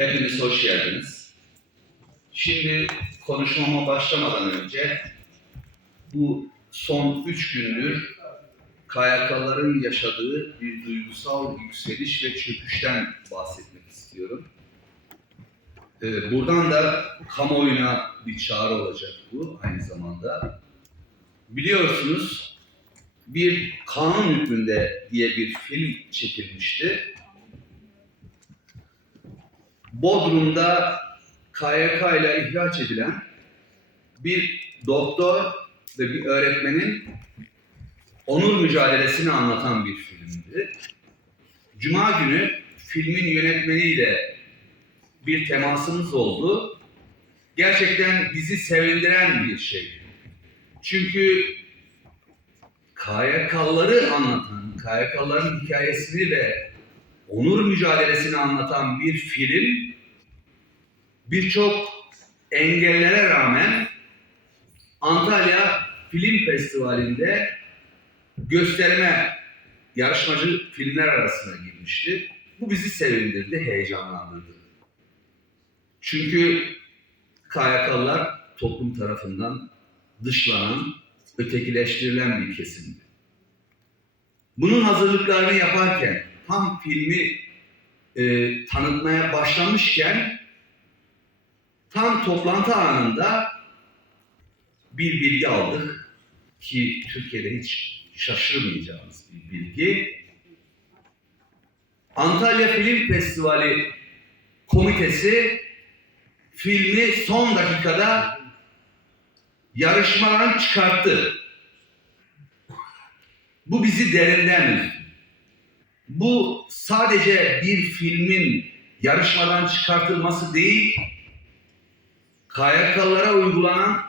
Hepiniz hoş geldiniz. Şimdi konuşmama başlamadan önce bu son üç gündür KYK'ların yaşadığı bir duygusal yükseliş ve çöküşten bahsetmek istiyorum. Ee, buradan da kamuoyuna bir çağrı olacak bu aynı zamanda. Biliyorsunuz bir kanun hükmünde diye bir film çekilmişti. Bodrum'da KYK ile ihraç edilen bir doktor ve bir öğretmenin onur mücadelesini anlatan bir filmdi. Cuma günü filmin yönetmeniyle bir temasımız oldu. Gerçekten bizi sevindiren bir şey. Çünkü KYK'ları anlatan, KYK'ların hikayesini ve onur mücadelesini anlatan bir film birçok engellere rağmen Antalya Film Festivali'nde gösterime yarışmacı filmler arasına girmişti. Bu bizi sevindirdi, heyecanlandırdı. Çünkü KYK'lılar toplum tarafından dışlanan, ötekileştirilen bir kesimdi. Bunun hazırlıklarını yaparken tam filmi e, tanıtmaya başlamışken tam toplantı anında bir bilgi aldık ki Türkiye'de hiç şaşırmayacağımız bir bilgi. Antalya Film Festivali komitesi filmi son dakikada yarışmadan çıkarttı. Bu bizi derinden üzdü. Bu sadece bir filmin yarışmadan çıkartılması değil, KYK'lara uygulanan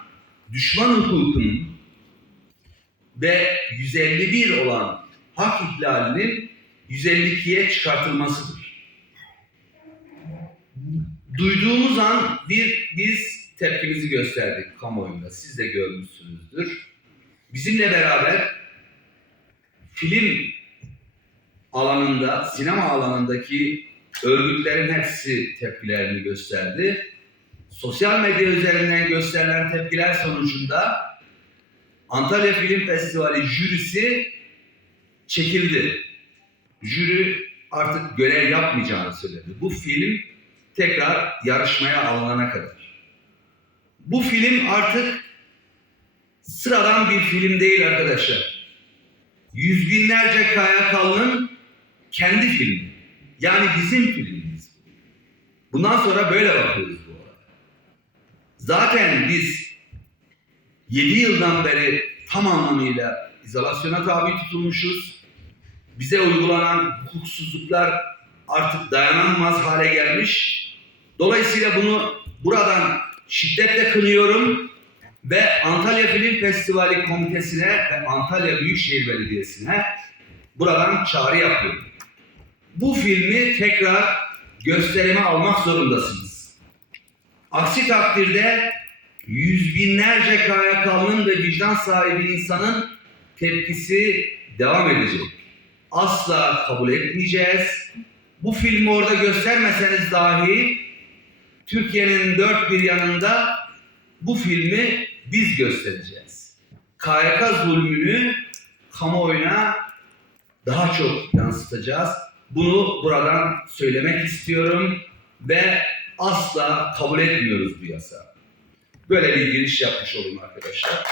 düşman hukukunun ve 151 olan hak ihlalinin 152'ye çıkartılmasıdır. Duyduğumuz an bir biz tepkimizi gösterdik kamuoyunda. Siz de görmüşsünüzdür. Bizimle beraber film alanında, sinema alanındaki örgütlerin hepsi tepkilerini gösterdi. Sosyal medya üzerinden gösterilen tepkiler sonucunda Antalya Film Festivali jürisi çekildi. Jüri artık görev yapmayacağını söyledi. Bu film tekrar yarışmaya alınana kadar. Bu film artık sıradan bir film değil arkadaşlar. Yüz binlerce KYK'lının kendi filmi. Yani bizim filmimiz. Bundan sonra böyle bakıyoruz bu arada. Zaten biz 7 yıldan beri tam anlamıyla izolasyona tabi tutulmuşuz. Bize uygulanan hukuksuzluklar artık dayanılmaz hale gelmiş. Dolayısıyla bunu buradan şiddetle kınıyorum ve Antalya Film Festivali Komitesi'ne ve Antalya Büyükşehir Belediyesi'ne buradan çağrı yapıyorum. Bu filmi tekrar gösterime almak zorundasınız. Aksi takdirde yüz binlerce KYK'nın ve vicdan sahibi insanın tepkisi devam edecek. Asla kabul etmeyeceğiz. Bu filmi orada göstermeseniz dahi Türkiye'nin dört bir yanında bu filmi biz göstereceğiz. KYK zulmünü kamuoyuna daha çok yansıtacağız. Bunu buradan söylemek istiyorum ve asla kabul etmiyoruz bu yasağı. Böyle bir giriş yapmış olayım arkadaşlar.